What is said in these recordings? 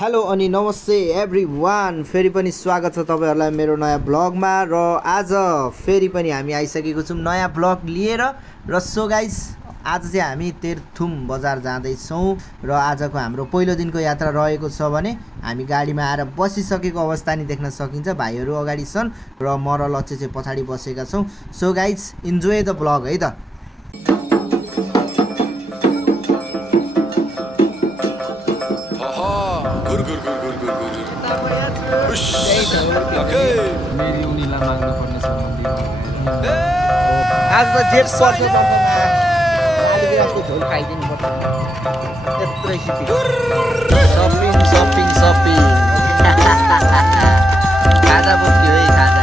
Hello अनि नमस्ते everyone, फेरि पनि स्वागत छ तपाईहरुलाई मेरो नयाँ ब्लगमा। र आज फेरि पनि हामी आइसकेको छौं नयाँ ब्लग लिएर। र सो गाइस, आज चाहिँ हामी तेर्थुम बजार जाँदै छौं र आजको हाम्रो पहिलो दिनको यात्रा रहेको छ भने हामी गाडीमा आएर बसिसकेको अवस्था नि देख्न सकिन्छ। भाइहरु अगाडि छन् र म र लच्छे चाहिँ पछाडी बसेका छौं। So guys, enjoy the blog है त। मेरी उनीलाई माग्नु पर्ने छ आज त जेठ पर्छ दसैँमा आलुबिरासको झोल खाइदिनु पर्छ। त्यत्रै सपिङ सपिङ सपिङ खाजा बोक्यो है खाजा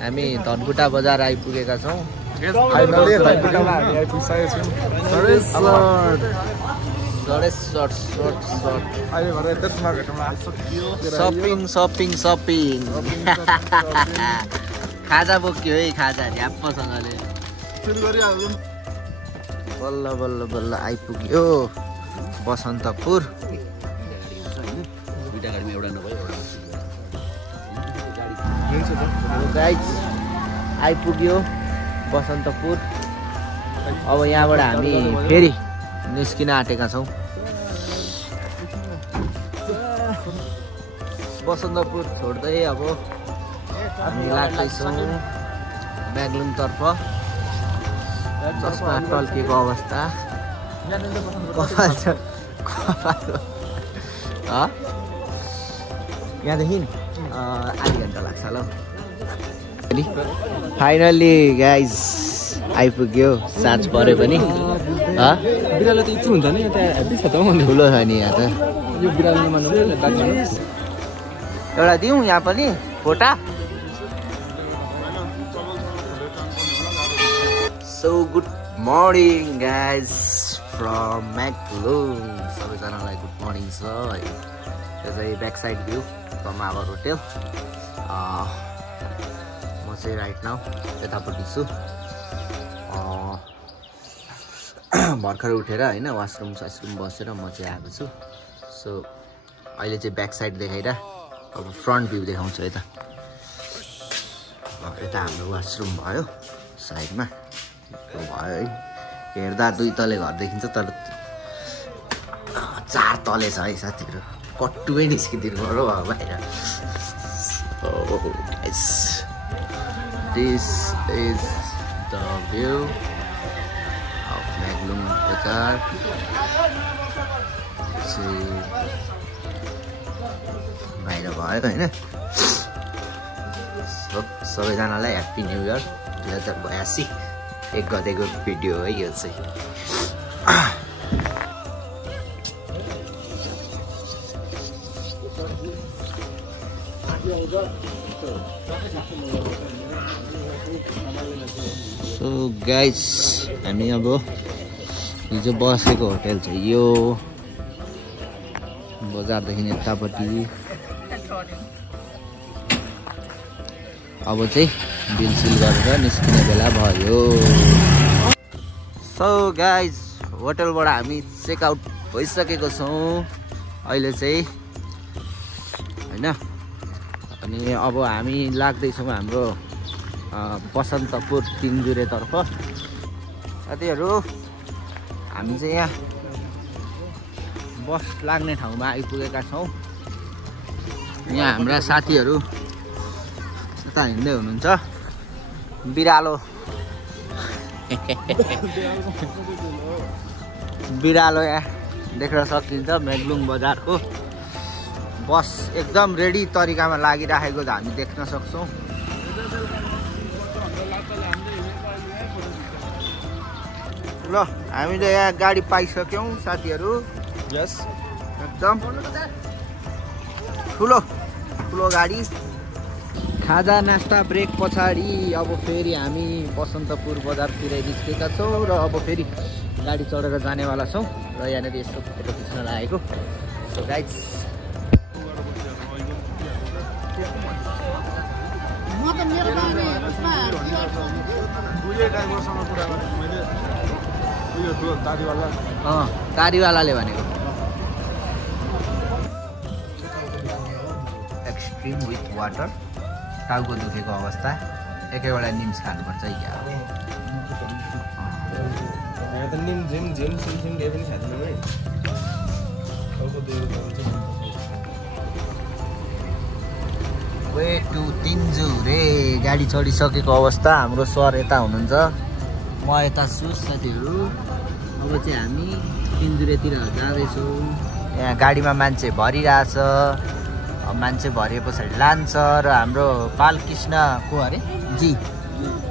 हामी धनकुटा बजार आइपुगेका छौं। फाइनली धनकुटामा हामी आइपुगिसकेका छौं। अहिले भरे त्यसमा घटना सपिङ सपिङ सपिङ खाजा बोक्यो है खाजा झ्याप्पसँगले। बल्ल बल्ल बल्ल आइपुग्यो बसन्तपुर। गाइस, आइपुग्यो बसन्तपुर। अब यहाँबाट हामी फेरि निस्किन आँटेका छौं। बसन्तपुर छोड्दै अब हामी लाग्दैछौँ ब्यागलुङ तर्फ। जसमा टल्केको अवस्था यहाँदेखि आधी घन्टा लाग्छ ल। फाइनली गाइज आइपुग्यो, साँझ पऱ्यो पनि। बिरालो त इच्छु हुन्छ नि, यता हेभी छ त ठुलो छ नि यहाँ त। यो बिरालो मान्नु एउटा दिउँ यहाँ पनि फोटा। So good morning guys from Maklung. सबैजनालाई गुड मर्निङ छ है। यो चाहिँ back side view Kamawar hotel. म चाहिँ राइट नाउ यतापट्टि छु। भर्खर उठेर होइन वासरुम सासरुम बसेर म चाहिँ आएको छु। सो अहिले चाहिँ ब्याक साइड देखाइर अब फ्रन्ट भ्यू देखाउँछु यता। यता हाम्रो वासरुम भयो साइडमा भयो है। हेर्दा दुई तले घर देखिन्छ तर चार तले छ है साथीहरू। कट्टुमै निस्किदिनु पर्यो बाहिर। This is the view of म्याकलुङ बजार। बाहिर भयो होइन। सबैजनालाई ह्याप्पी न्यु इयर 2082। 1 गतेको भिडियो है यो चाहिँ। सो गाइस, हामी अब हिजो बसेको होटल चाहिँ यो बजारदेखि यतापट्टि अब चाहिँ बिलसिल गरेर निस्किने बेला भयो। सो गाइज होटलबाट हामी चेकआउट भइसकेको छौँ अहिले चाहिँ होइन। अनि अब हामी लाग्दैछौँ हाम्रो बसन्तपुर तिनजुरेतर्फ। साथीहरू हामी चाहिँ यहाँ बस लाग्ने ठाउँमा आइपुगेका छौँ। यहाँ हाम्रा साथीहरू यता हिँड्दै हुनुहुन्छ। बिरालो बिरालो यहाँ देख्न सकिन्छ। मेगलुङ बजारको बस एकदम रेडी तरिकामा लागिराखेको हामी देख्न सक्छौँ। ल हामीले यहाँ गाडी पाइसक्यौँ साथीहरू। यस एकदम ठुलो ठुलो गाडी। खाजा नास्ता ब्रेक पछाडि अब फेरि हामी बसन्तपुर बजारतिर निस्केका छौँ र अब फेरि गाडी चढेर जानेवाला छौँ। र यहाँनिर यस्तो फोटो खिच्न लागेको। सो गाइज तारीवालाले भनेको एक्सट्रिम विथ वाटर। टाउको दुखेको अवस्था एकैवटा निम्स खानुपर्छ है क्या। वे टु तिनजुरे गाडी चढिसकेको अवस्था। हाम्रो सर यता हुनुहुन्छ, म यता छु साथीहरू। अब चाहिँ हामी तिनजुरेतिर जाँदैछौँ। यहाँ गाडीमा मान्छे भरिरहेछ। मान्छे भरे पछाडि लान्छ र हाम्रो बालकृष्ण को अरे जी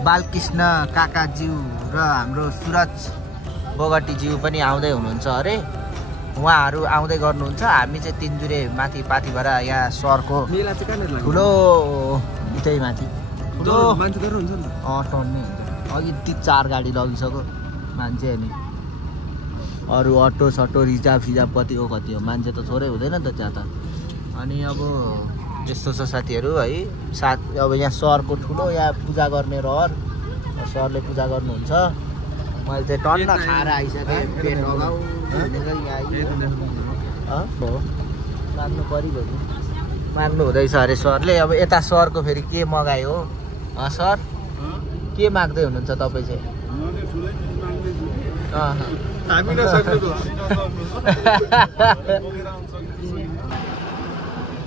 बालकृष्ण काकाज्यू र हाम्रो सुरज बोगटीज्यू पनि आउँदै हुनुहुन्छ अरे। उहाँहरू आउँदै गर्नुहुन्छ। हामी चाहिँ तिनजुरे माथि पाथिबाट यहाँ सरको ठुलो उतै माथि ठुलो टर्नै हुन्छ। अघि 4 गाडी लगिसक्यो मान्छे। अनि अरू अटो सटो रिजर्भ सिजर्भ कति हो मान्छे त थोरै हुँदैन नि त त्यहाँ त। अनि अब यस्तो छ साथीहरू है। अब यहाँ सरको ठुलो यहाँ पूजा गर्ने रहर। सरले पूजा गर्नुहुन्छ। मैले चाहिँ टन्न खाएर आइसकेँ। पेट लगाऊ माग्नु परिगयो। माग्नु हुँदैछ अरे सरले। अब यता सरको फेरि के मगायो हो सर? के माग्दै हुनुहुन्छ तपाईँ चाहिँ?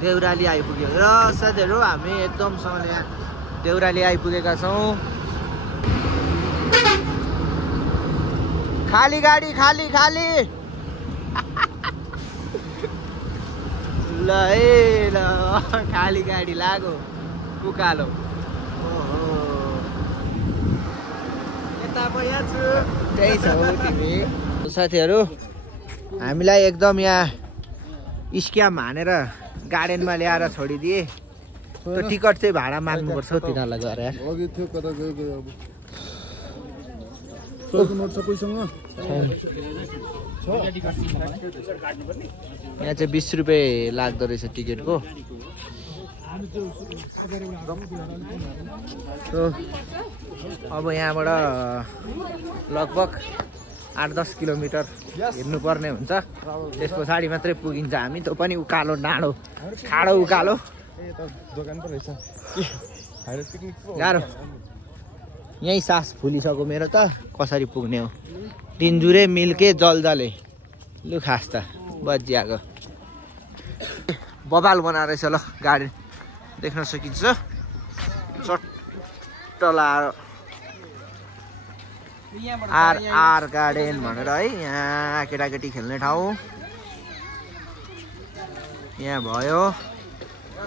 देउराली आइपुग्यो र साथीहरू हामी एकदमसँगले यहाँ देउराली आइपुगेका छौँ। खाली गाडी खाली खाली। ल है ल खाली गाडी लाग्यो उकालो। यता म यहाँ छु। त्यही छ हो तिमी। साथीहरू हामीलाई एकदम यहाँ स्क्याम हानेर गार्डनमा ल्याएर छोडिदिए। त्यो टिकट चाहिँ भाडा माग्नुपर्छ तिनीहरूलाई गएर। यहाँ चाहिँ 20 रुपियाँ लाग्दो रहेछ टिकटको। अब यहाँबाट लगभग 8-10 किलोमिटर हिँड्नुपर्ने हुन्छ। त्यस पछाडि मात्रै पुगिन्छ हामी। त्यो पनि उकालो डाँडो खाडो उकालो गाह्रो। यहीँ सास फुलिसक्यो मेरो त। कसरी पुग्ने हो? तिनजुरे मिल्के जलजले लु खास त बजिआएको। बबाल बनाएर रहेछ ल गाडी देख्न सकिन्छ। चट्ट लाएर आर गार्डन भनेर है। यहाँ केटाकेटी खेल्ने ठाउँ यहाँ भयो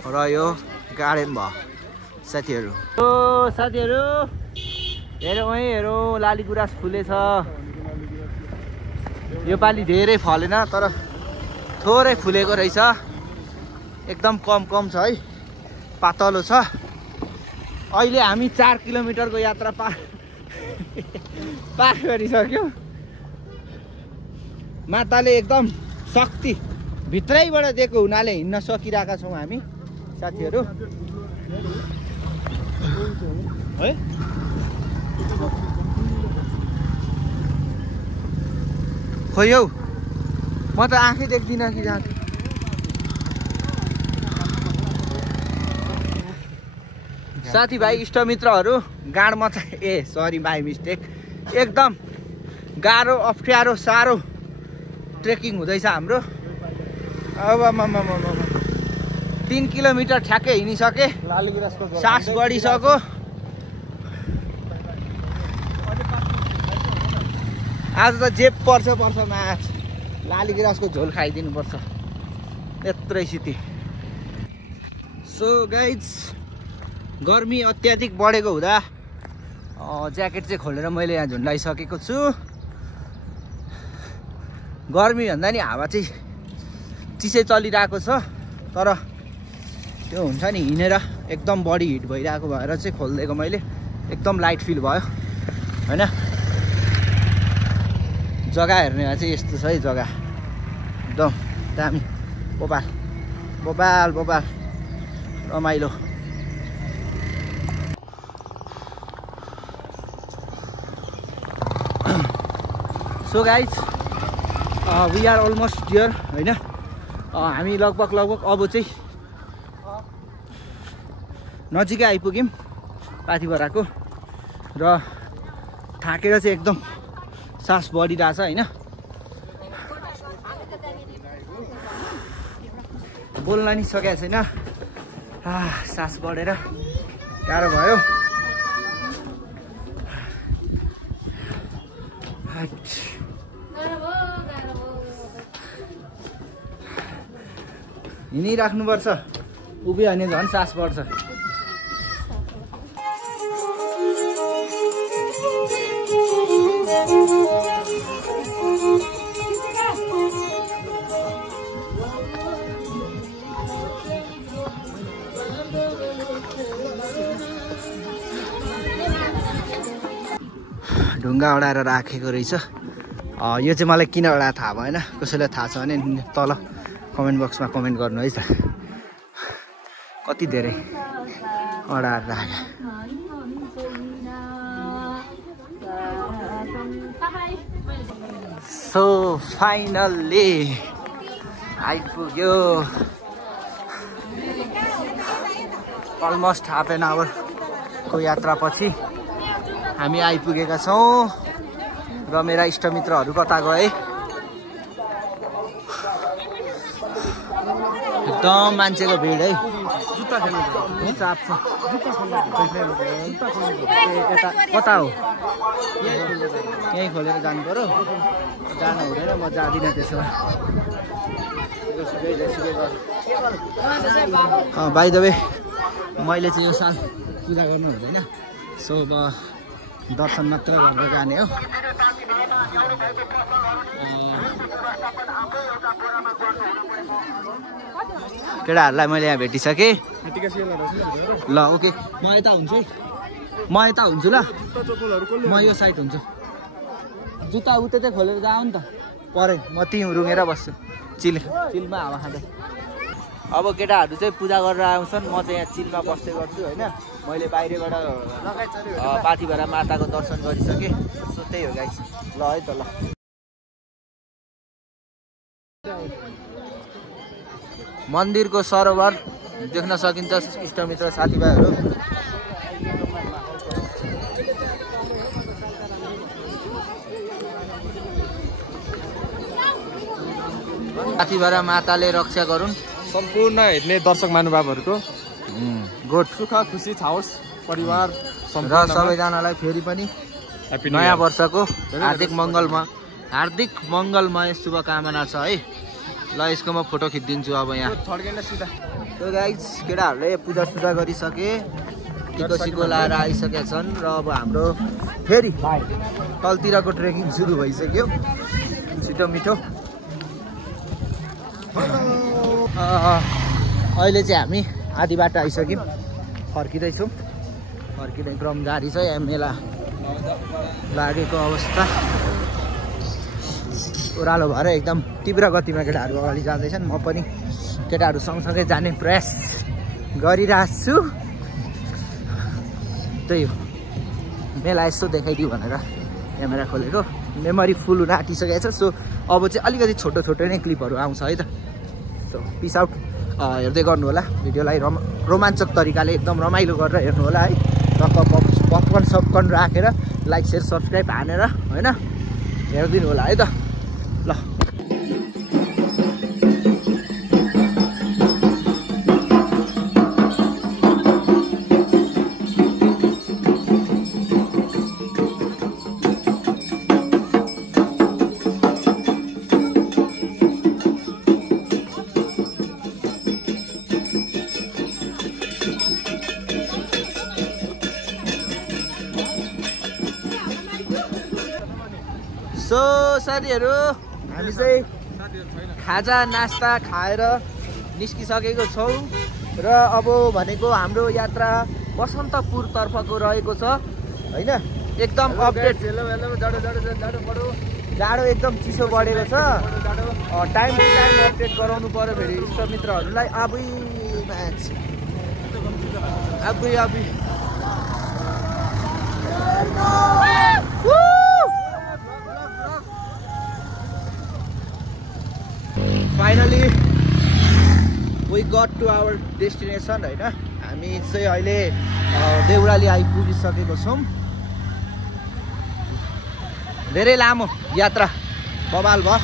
र यो गार्डन भयो साथीहरू। साथीहरू हेरौँ है हेरौँ लाली गुराँस फुलेछ। योपालि धेरै फलेन तर थोरै फुलेको रहेछ। एकदम कम छ है। पातलो छ। अहिले हामी 4 किलोमिटरको यात्रा पार गरिसक्यौँ। माताले एकदम शक्ति भित्रैबाट दिएको हुनाले हिँड्न सकिरहेका छौँ हामी साथीहरू। है खोइ हौ म त आँखै देख्दिनँ कि जहाँ साथीभाइ इष्टमित्रहरू गाडमा चाहिँ सरी बाई मिस्टेक एकदम गाह्रो अप्ठ्यारो साह्रो ट्रेकिङ हुँदैछ हाम्रो अब 3 किलोमिटर ठ्याक्कै हिँडिसके सास बढिसक्यो आज त जे पर्छ माछ लाली गुराँसको झोल खाइदिनुपर्छ यत्रै स्थिति सो गाइज गर्मी अत्याधिक बढेको हुँदा ज्याकेट चाहिँ खोलेर मैले यहाँ झुन्डाइसकेको छु गर्मी भन्दा नि हावा चाहिँ चिसै चलिरहेको छ तर त्यो हुन्छ नि हिँडेर एकदम बडी हिट भइरहेको भएर चाहिँ खोलिदिएको मैले एकदम लाइट फिल भयो हैन जग्गा हेर्नेमा चाहिँ यस्तो छ है जग्गा एकदम दामी बोबाल रमाइलो so guys we are almost here हैन हामी लगभग अब चाहिँ नजिकै आइपुग्यौँ पाथिभराको र थाकेर चाहिँ एकदम सास बढिरहेछ हैन बोल्न नि सकेको छैन सास बढेर गाह्रो भयो हिँडिराख्नुपर्छ उभियो भने झन् सास बढ्छ ढुङ्गा अडाएर राखेको रहेछ यो चाहिँ मलाई किन अडाएर थाहा भएन कसैलाई थाहा छ भने तल कमेन्ट बक्समा कमेन्ट गर्नु है त कति धेरै अडाएर राखे सो फाइनल्ली आइपुग्यो अलमोस्ट हाफ एन आवरको यात्रापछि हामी आइपुगेका छौँ र मेरा इष्टमित्रहरू कता गए एकदम मान्छेको भिड है जुत्ता खेल्नु चाप छ कता हो यहीँ खोलेर जानु पर्यो जानु हुँदैन म जाँदिनँ त्यसो बाइ द वे मैले चाहिँ यो साल पूजा गर्नु हुँदैन सो दर्शन मात्र गरेर जाने हो केटाहरूलाई मैले यहाँ भेटिसकेँ ल ओके म यता हुन्छु ल म यो साइड हुन्छु जुत्ता उतै चाहिँ खोलेर जाऊ नि त परे म त्यहीँ रुँगेर बस्छु चिलमा हावा खाँदै अब केटाहरू चाहिँ पूजा गरेर आउँछन् म चाहिँ यहाँ चिलमा बस्दै गर्छु होइन मैले बाहिरबाट पाथिभरा माताको दर्शन गरिसकेँ सो त्यही हो गाइस ल है त ल मन्दिरको सरोवर देख्न सकिन्छ इष्टमित्र साथीभाइहरू पाथिभरा माताले रक्षा गरून् सम्पूर्ण हेर्ने दर्शक महानुभावहरूको गुड सुख खुसी छाओस् परिवार र सबैजनालाई फेरि पनि नयाँ वर्षको हार्दिक मङ्गलमय शुभकामना छ है ल यसको म फोटो खिचिदिन्छु अब यहाँ सो गाइज केटाहरूले पूजा गरिसके टिको लाएर आइसकेका छन् र अब हाम्रो फेरि तलतिरको ट्रेकिङ सुरु भइसक्यो छिटो मिठो अहिले चाहिँ हामी आधी बाटो आइसक्यौँ फर्किँदैछौँ फर्किँदै क्रम जारी छ यहाँ मेला लागेको अवस्था ओह्रालो भएर एकदम तीव्र गतिमा केटाहरू अगाडि जाँदैछन् म पनि केटाहरू सँगसँगै जाने प्रयास गरिरहेको छु त्यही हो मेला यस्तो देखाइदियो भनेर क्यामेरा खोलेको मेमोरी फुल हुन आँटिसकेको छ सो अब चाहिँ अलिकति छोटो छोटो नै क्लिपहरू आउँछ है त सो पिस आउट हेर्दै गर्नु होला भिडियोलाई रोमाञ्चक तरिकाले एकदम रमाइलो गरेर हेर्नु होला है टक्क पपकर्न सपकर्न राखेर लाइक सेयर सब्सक्राइब हानेर होइन हेरिदिनु होला है त ल सो साथीहरू हामी चाहिँ खाजा नास्ता खाएर निस्किसकेको छौँ र अब भनेको हाम्रो यात्रा बसन्तपुरतर्फको रहेको छ होइन एकदम अपडेट जाडो एकदम चिसो बढेको छ टाइम टु टाइम अपडेट गराउनु पर्यो फेरि इष्टमित्रहरूलाई आबै finally we got to our destination होइन हामी चाहिँ अहिले देउराली आइपुगिसकेको छौँ धेरै लामो यात्रा बवाल भयो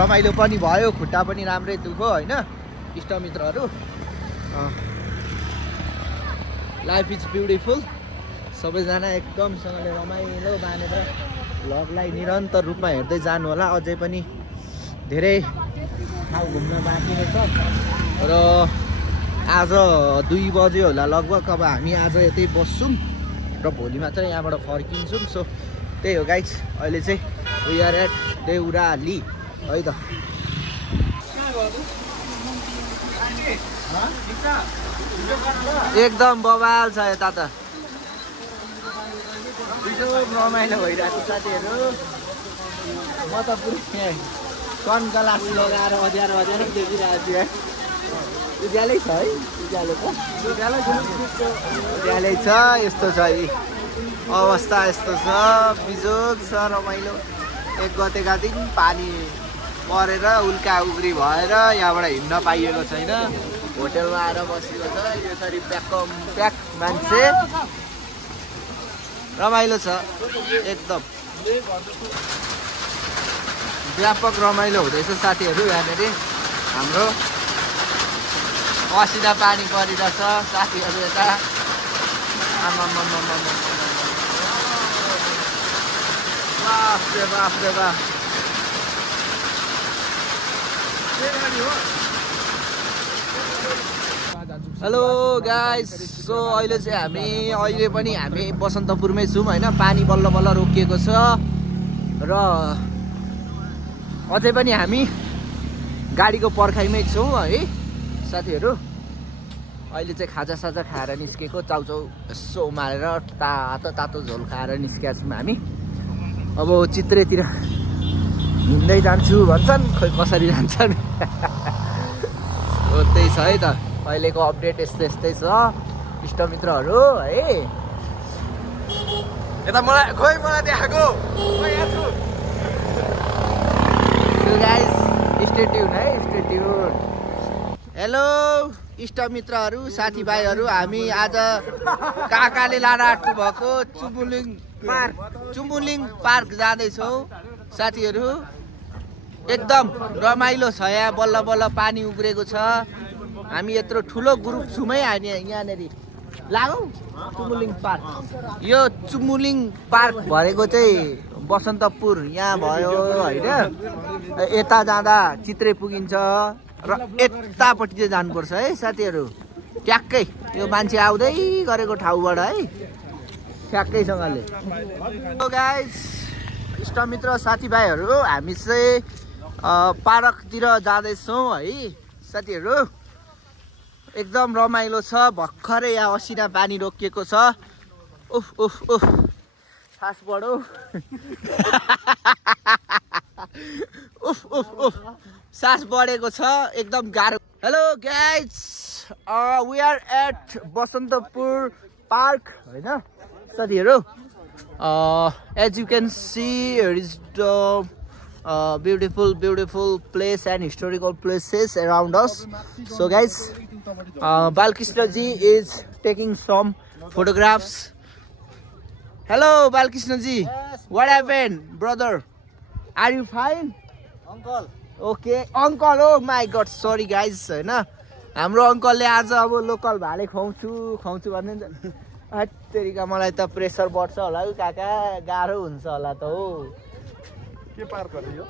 रमाइलो पनि भयो खुट्टा पनि राम्रै दुख्यो होइन इष्टमित्रहरू लाइफ इज ब्युटिफुल सबैजना एकदमसँगले रमाइलो बानेर भ्लगलाई निरन्तर रूपमा हेर्दै जानु होला अझै पनि धेरै ठाउँ घुम्न बाँकी नै छ र आज 2 बज्यो होला लगभग अब हामी आज यतै बस्छौँ र भोलिमा चाहिँ यहाँबाट फर्किन्छौँ सो त्यही हो गाइज अहिले चाहिँ वी आर एट देउराली है त एकदम बवाल छ यता त रमाइलो भइरहेको छ साथीहरू म त पुरै सनग्लास लगाएर अँध्यारो देखिरहेको छु उज्यालै छ है उज्यालै छ यस्तो छ है अवस्था यस्तो छ बिजोग छ रमाइलो 1 गतेका दिन पानी परेर उल्का उग्री भएर यहाँबाट हिँड्न पाइएको छैन होटेलमा आएर बसेको छ यसरी प्याक मान्छे रमाइलो छ एकदम व्यापक रमाइलो हुँदैछ साथीहरू यहाँनिर हाम्रो असिना पानी परिरहेछ साथीहरू यता हेलो गाइस सो अहिले चाहिँ हामी बसन्तपुरमै छौँ होइन पानी बल्ल बल्ल रोकिएको छ र अझै पनि हामी गाडीको पर्खाइमै छौँ है साथीहरू अहिले चाहिँ खाजासाजा खाएर निस्केको चाउचाउ यसो उमालेर तातो झोल खाएर निस्केका छौँ हामी अब चित्रेतिर हिँड्दै जान्छु भन्छन् खोइ कसरी जान्छन् हो त्यही छ है त अहिलेको अपडेट यस्तै छ इष्टमित्रहरू है यता मलाई देखाएको गाइस स्टे ट्युन है स्टे ट्युन हेलो इष्टमित्रहरू साथीभाइहरू हामी आज काकाले लान आँट्नु भएको चुम्बुलिङ पार्क जाँदैछौँ साथीहरू एकदम रमाइलो छ यहाँ बल्ल बल्ल पानी उग्रेको छ हामी यत्रो ठुलो ग्रुप छौँ है हामी यहाँनिर लागौँ चुम्बुलिङ पार्क यो चुम्बुलिङ पार्क भरेको चाहिँ बसन्तपुर यहाँ भयो होइन यता जाँदा चित्रे पुगिन्छ र यतापट्टि चाहिँ जानुपर्छ है साथीहरू ट्याक्कै यो मान्छे आउँदै गरेको ठाउँबाट है ट्याक्कैसँगले गाइस इष्टमित्र साथीभाइहरू हामी चाहिँ पार्कतिर जाँदैछौँ है साथीहरू एकदम रमाइलो छ भर्खरै यहाँ असिना पानी रोकिएको छ उफ उफ उफ सास बढो उफ उफ उफ सास बढेको छ एकदम गाह्रो hello guys we are at Basantapur park हैन साथीहरु as you can see here is the beautiful place and historical places around us. So guys, Balkrishna ji is taking some photographs. Hello Balkrishna ji. Yes. What happened, brother? Are you fine? Uncle. Okay, uncle. Oh my god, sorry guys, हैन हाम्रो अंकलले आज अब local भाले खुवाउँछु भन्ने तेरिका मलाई त pressure बढ्छ होला है काका गाह्रो हुन्छ होला त हो के पार्क हो यो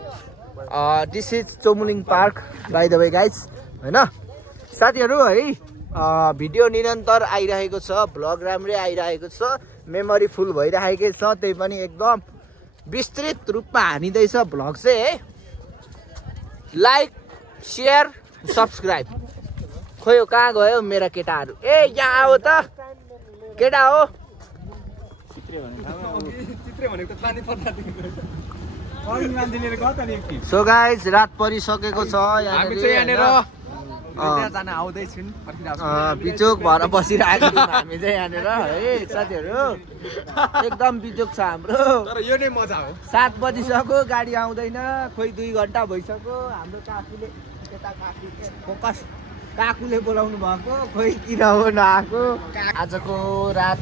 this is Chomuling park by the way guys हैन साथीहरु है भिडियो निरन्तर आइरहेको छ ब्लग राम्रै आइरहेको छ मेमोरी फुल भइरहेको छ त्यही पनि एकदम विस्तृत रूपमा हानिदैछ ब्लग चाहिँ है लाइक शेयर सब्स्क्राइब खोइ यो कहाँ गयो मेरा केटाहरु ए यहाँ आओ त केटा हो सो गाइज रात परिसकेको छ बिचोक भएर बसिरहेको छौँ हामी चाहिँ यहाँनिर है साथीहरु एकदम बिचोक छ हाम्रो तर यो नै मजा हो 7 बजिसक्यो गाडी आउँदैन खोइ 2 घण्टा भइसक्यो हाम्रो काकुले केटा काकु फोकस काकुले बोलाउनु भएको खोइ किन हो नआएको आजको रात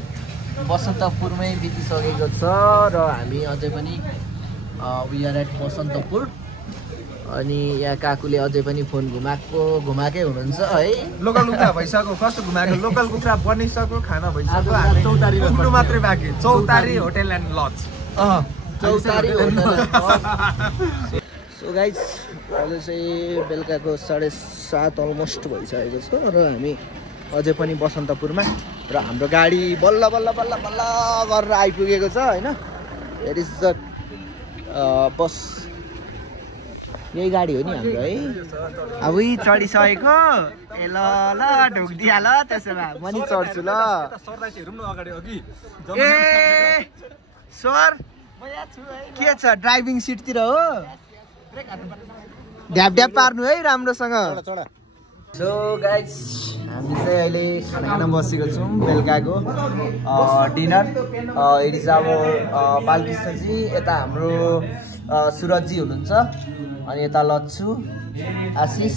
बसन्तपुरमै बितिसकेको छ र हामी अझै पनि वी आर एट बसन्तपुर अनि यहाँ काकुले अझै पनि फोन घुमाकै हुनुहुन्छ है लोकल कुखुरा भइसक्यो कस्तो घुमाएको लोकल कुखुरा बनिसक्यो खाना भइसक्यो हामी चौतारीमा पुग्नु मात्रै बाँकी चौतारी होटल एन्ड लज चौतारी होटल सो गाइज अहिले चाहिँ बेलुकाको 7:30 अलमोस्ट भइसकेको छ र हामी अझै पनि बसन्तपुरमा र हाम्रो गाडी बल्ल गरेर आइपुगेको छ हैन हियर इज द बस यही गाडी हो नि हाम्रो है अब चढिसकेको ए ल ढुक्दिया ल त्यसो भए म नि चढ्छु ल ए सर के छ ड्राइभिङ सिटतिर हो ढ्याप पार्नु है राम्रोसँग सो गाइज हामी चाहिँ अहिले खाना खान बसेको छौँ बेलुकाको डिनर इट इज अब बालकृष्णजी यता हाम्रो सुरजजी हुनुहुन्छ अनि यता लच्छु आशिष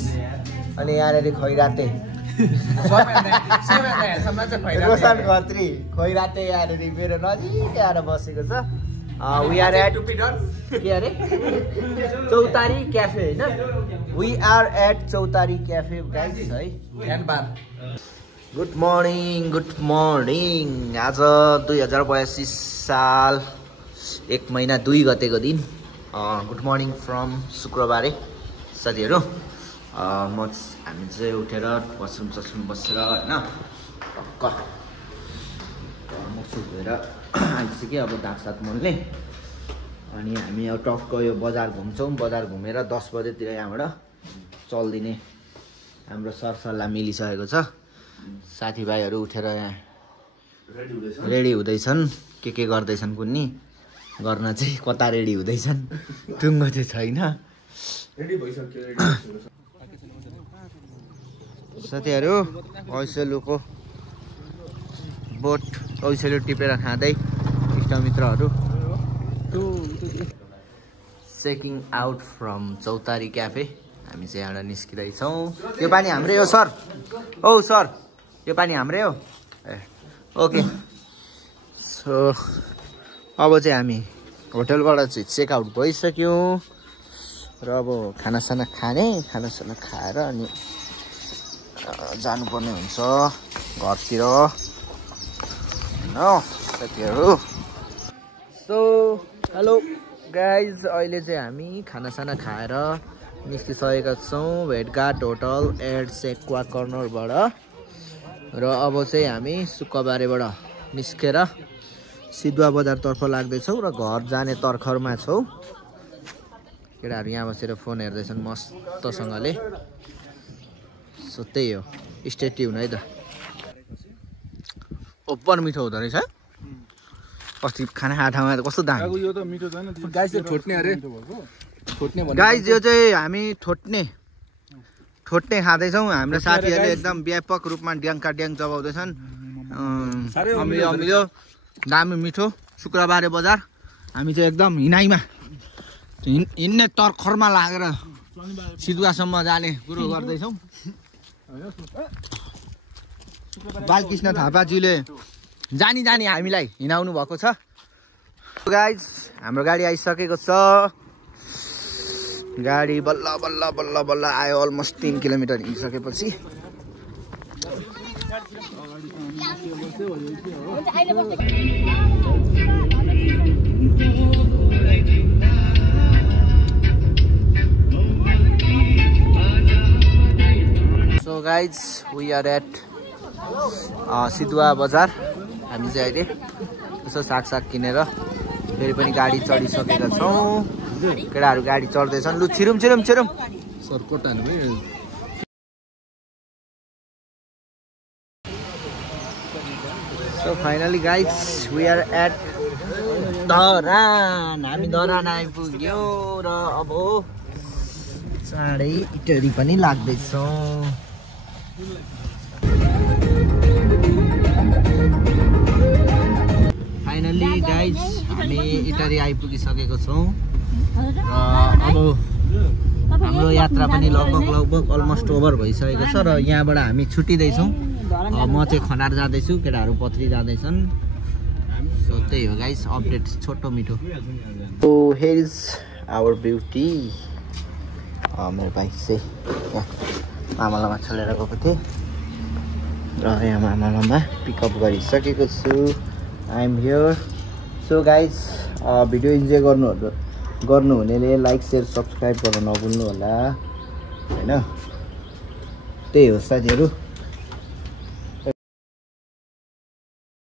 अनि यहाँनिर खैराते रोशन खत्री खैराते यहाँनिर मेरो नजिक आएर बसेको छ we are at के अरे चौतारी क्याफे हैन we are at चौतारी क्याफे गाइस है एन्ड बार गुड मर्निङ आज 2082 साल 1 महिना 2 गतेको दिन गुड मर्निङ फ्रम शुक्रबारे साथीहरु हामी चाहिँ उठेर बसरुम बसेर हैन टक्क मुख धोएर आइसक्यो अब दाँत मोल्ने अनि हामी अब टक्क यो बजार घुम्छौँ बजार घुमेर 10 बजेतिर यहाँबाट चल्दिने हाम्रो सरसल्लाह मिलिसकेको छ साथीभाइहरू उठेर यहाँ रेडी हुँदैछन् के गर्दैछन् कुन्नी गर्न चाहिँ कता रेडी हुँदैछन् टुङ्गो चाहिँ छैन रेडी भइसक्यो साथीहरू ऐसेलुको बोट ऐसेलु टिपेर खाँदै इष्टमित्रहरू चेकिङ आउट फ्रम चौतारी क्याफे हामी चाहिँ यहाँबाट निस्किँदैछौँ यो पानी हाम्रै हो सर औ सर यो पानी हाम्रै हो ए ओके सो अब चाहिँ हामी होटलबाट चाहिँ चेकआउट भइसक्यौँ र अब खानासाना खाएर अनि जानुपर्ने हुन्छ घरतिर साथीहरू सो हेलो गाइज अहिले चाहिँ हामी खानासाना खाएर निस्किसकेका छौँ भेटघाट होटल एड सेक्वा कर्नरबाट र अब चाहिँ हामी शुक्रबारेबाट निस्केर सिद्धुवा बजारतर्फ लाग्दैछौँ र घर जाने तर्खरमा छौँ केटाहरू यहाँ बसेर फोन हेर्दैछन् मस्तसँगले सो त्यही हो स्टे ट्युन है त ओपन मिठो हुँदो रहेछ अस्ति खाना खाएको ठाउँमा कस्तो दामी यो त मिठो छैन गाइस ठोट्ने अरे ठोट्ने भन्ने गाइस यो चाहिँ हामी ठोट्ने खाँदैछौँ हाम्रो साथीहरूले एकदम व्यापक रूपमा ड्याङ चबाउँदैछन् अमिलो दामी मिठो शुक्रबारे बजार हामी चाहिँ एकदम हिँडाइमा हिँड्ने तर्खरमा लागेर सिधुवासम्म जाने कुरो गर्दैछौँ बालकृष्ण थापाजीले जानी हामीलाई हिँडाउनु भएको छ गाइज हाम्रो गाडी आइसकेको छ गाडी बल्ल बल्ल बल्ल बल्ल आयो अलमोस्ट 3 किलोमिटर हिँडिसकेपछि So guys, we are at Sidhuwa Bazar हामी चाहिँ अहिले यसो साग किनेर फेरि पनि गाडी चढिसकेका छौँ केटाहरू गाडी चढ्दैछन् लु छिरुम सरकोट So finally guys, we are at Dharan हामी धरान आइपुग्यो र अब चाँडै इटरी पनि लाग्दैछौँ फाइनली गाइज हामी इटरी आइपुगिसकेको छौँ र अब हाम्रो यात्रा पनि लगभग अलमोस्ट ओभर भइसकेको छ र यहाँबाट हामी छुट्टिँदैछौँ म चाहिँ खनार जाँदैछु केटाहरू पथरी जाँदैछन् सो त्यही हो गाइज अपडेट छोटो मिठो so here is our beauty मेरो बाइक चाहिँ मामलामा छोडेर गएको थिएँ र यहाँ मामलामा पिकअप गरिसकेको छु I am here so guys video enjoy गर्नुहुनेले लाइक सेयर सब्सक्राइब गर्न नभुल्नु होला हैन त्यही हो साथीहरू